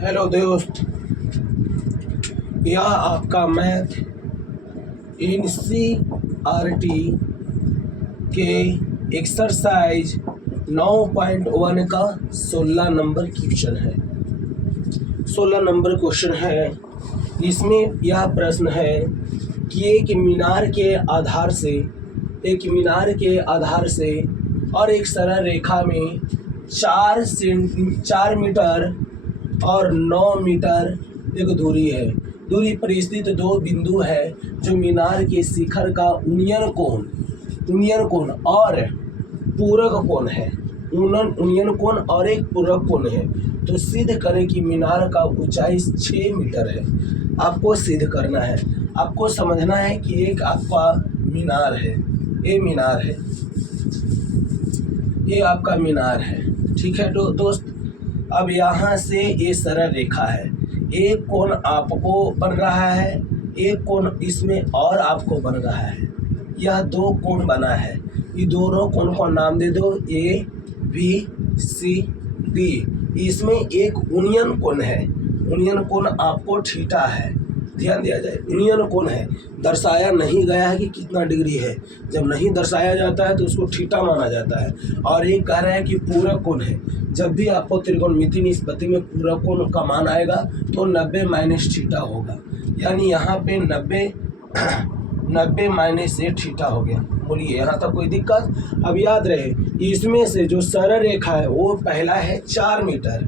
Hello दोस्त, यह आपका मैथ NCERT के एक्सरसाइज 9.1 का 16 नंबर क्वेश्चन है। 16 नंबर क्वेश्चन है। इसमें यह प्रश्न है कि एक मीनार के आधार से और एक सरल रेखा में 4 मीटर और 9 मीटर एक दूरी है। दूरी पर स्थित दो बिंदु है जो मीनार के शिखर का उन्नयन कोण और पूरक कोण है। उन्नयन कोण और एक पूरक कोण है। तो सिद्ध करें कि मीनार का ऊंचाई 6 मीटर है। आपको सिद्ध करना है, आपको समझना है कि एक आपका मीनार है, ये मीनार है, ये आपका मीनार है। ठीक है दोस्त, अब यहाँ से ये सरल रेखा है, एक कोण आपको बन रहा है, एक कोण इसमें और आपको बन रहा है। यह दो कोण बना है, ये दोनों कोण को नाम दे दो ABCD। इसमें एक उन्नयन कोण है, उन्नयन कोण आपको थीटा है। ध्यान दिया जाए, उन्नयन कोण है, दर्शाया नहीं गया है कि कितना डिग्री है। जब नहीं दर्शाया जाता है तो उसको थीटा माना जाता है। और एक कह रहा है कि पूरक कोण है। जब भी आपको त्रिकोणमिति निस्पत्ति में पूरक कोण का मान आएगा तो 90 माइनस थीटा होगा। यानी यहाँ पे 90 माइनस 8 थीटा हो गया। बोलिए यहाँ तक कोई दिक्कत? अब याद रहे, इसमें से जो सरल रेखा है वो पहला है 4 मीटर,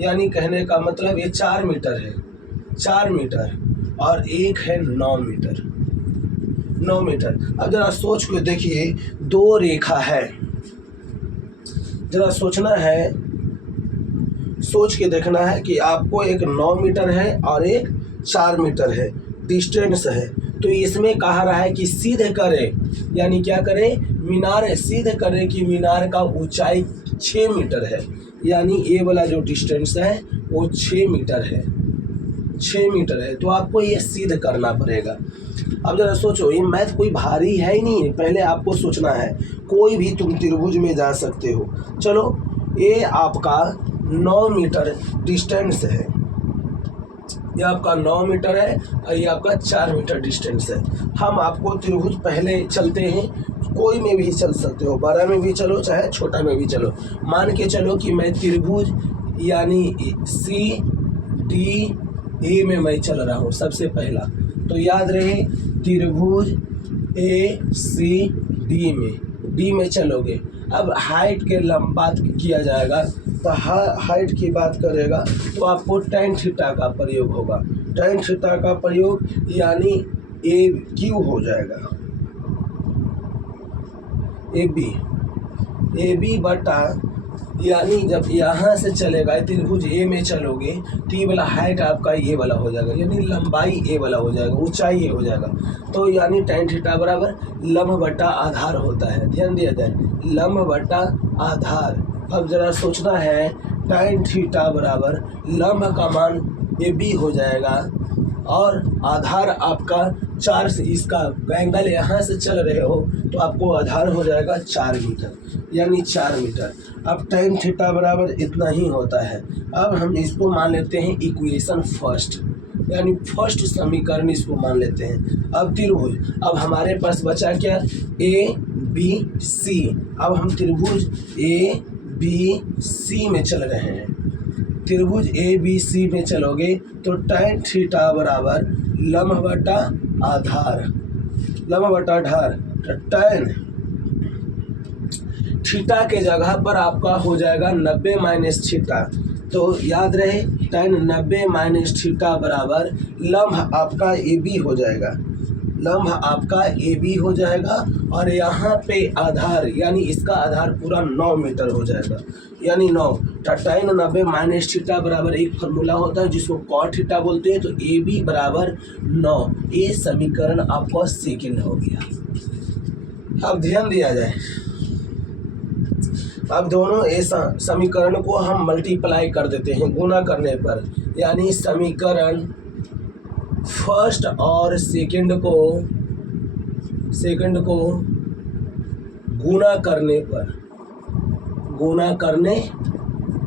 यानी कहने का मतलब ये 4 मीटर है, 4 मीटर, और एक है 9 मीटर, 9 मीटर। अब जरा सोच के देखिए, दो रेखा है, जरा सोचना है, सोच के देखना है कि आपको एक 9 मीटर है और एक 4 मीटर है, डिस्टेंस है। तो इसमें कहा रहा है कि सिद्ध करें, यानी क्या करें, मीनार सिद्ध करें कि मीनार का ऊंचाई 6 मीटर है। यानी ये वाला जो डिस्टेंस है वो 6 मीटर है, 6 मीटर है। तो आपको ये सिद्ध करना पड़ेगा। अब जरा सोचो, ये मैथ कोई भारी है ही नहीं है। पहले आपको सोचना है, कोई भी तुम त्रिभुज में जा सकते हो। चलो, ये आपका 9 मीटर डिस्टेंस है, ये आपका 9 मीटर है और ये आपका 4 मीटर डिस्टेंस है। हम आपको त्रिभुज पहले चलते हैं, कोई में भी चल सकते हो, बड़ा में भी चलो चाहे छोटा में भी चलो। मान के चलो कि मैं त्रिभुज यानी CDA में मैं चल रहा हूँ सबसे पहला। तो याद रहे, त्रिभुज ACD में D में चलोगे। अब हाइट के बात किया जाएगा, तो हाइट की बात करेगा तो आपको tan थीटा का प्रयोग होगा। tan थीटा का प्रयोग यानी AQ हो जाएगा, AB बटा, यानी जब यहाँ से चलेगा त्रिभुज A में चलोगे तो ये वाला हाइट आपका ये वाला हो जाएगा, यानी लंबाई A वाला हो जाएगा, ऊंचाई A हो जाएगा। तो यानी tan थीटा बराबर लंब बटा आधार होता है। ध्यान दिया जाए, लंब बटा आधार। अब जरा सोचना है, tan थीटा बराबर लंब का मान AB हो जाएगा और आधार आपका 4 से, इसका एंगल यहाँ से चल रहे हो तो आपको आधार हो जाएगा 4 मीटर, यानी 4 मीटर। अब tan थीटा बराबर इतना ही होता है। अब हम इसको मान लेते हैं इक्वेशन फर्स्ट, यानी फर्स्ट समीकरण इसको मान लेते हैं। अब त्रिभुज, अब हमारे पास बचा क्या, ABC। अब हम त्रिभुज ABC में चल रहे हैं। त्रिभुज ABC में चलोगे तो tan थीटा बराबर लंब बटा आधार, लंब बटा आधार। तो tan थीटा के जगह पर आपका हो जाएगा 90 माइनस थीटा। तो याद रहे, tan 90 माइनस थीटा बराबर लंब आपका AB हो जाएगा, लंब आपका AB हो जाएगा। और यहाँ पे आधार, यानी इसका आधार पूरा 9 मीटर हो जाएगा, यानी 9। tan 90 माइनस थीटा बराबर एक फार्मूला होता है जिसको cot थीटा बोलते हैं। तो AB बराबर 9, ये समीकरण आपका सेकंड हो गया। अब ध्यान दिया जाए, अब दोनों इस समीकरण को हम मल्टीप्लाई कर देते हैं गुना करने पर, यानी समीकरण फर्स्ट और सेकंड को गुना करने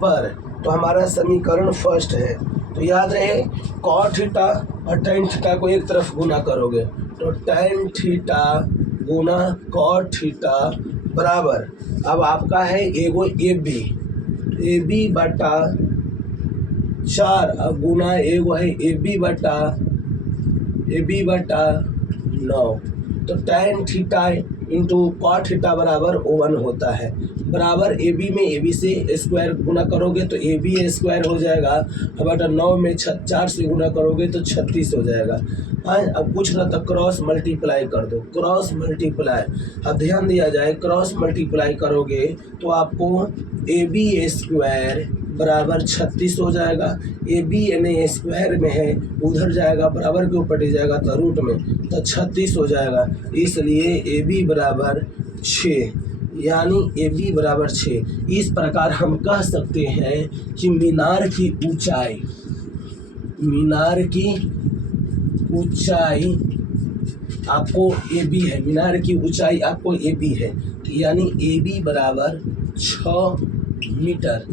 पर, तो हमारा समीकरण फर्स्ट है। तो याद रहे कॉट थीटा और टेन थीटा को एक तरफ गुना करोगे तो टेन थीटा गुना कॉट थीटा बराबर, अब आपका है एगो ए बी बटा 4 अब गुना एगो है ए बी बटा 9, तो tan theta into cot theta बराबर 1 होता है, बराबर ए बी में ए बी से स्क्वायर गुना करोगे तो ए बी स्क्वायर हो जाएगा, बटा 9 में 4 से गुना करोगे तो 36 हो जाएगा। हाँ, अब कुछ ना तो क्रॉस मल्टीप्लाई कर दो, क्रॉस मल्टीप्लाई, अब ध्यान दिया जाए क्रॉस मल्टीप्लाई करोगे तो आपको ए बी स्क्वायर बराबर 36 हो जाएगा। ए बी यानी स्क्वायर में है, उधर जाएगा बराबर के ऊपर ही जाएगा तो रूट में, तो 36 हो जाएगा, इसलिए ए बी बराबर 6, यानी ए बी बराबर 6। इस प्रकार हम कह सकते हैं कि मीनार की ऊंचाई आपको ए बी है, मीनार की ऊंचाई आपको ए बी है, यानी ए बी बराबर 6 मीटर।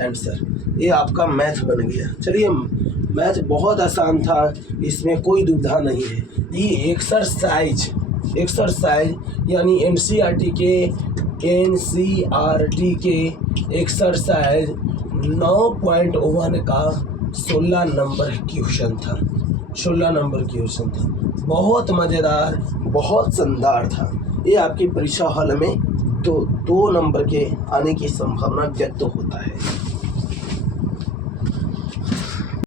आंसर ये आपका मैथ बन गया। चलिए मैथ बहुत आसान था, इसमें कोई दुविधा नहीं है। ये एक्सरसाइज यानी एनसीईआरटी के एक्सरसाइज 9.1 का 16 नंबर क्वेश्चन था। बहुत मज़ेदार, बहुत शानदार था। ये आपकी परीक्षा हॉल में 2 नंबर के आने की संभावना व्यक्त होता है।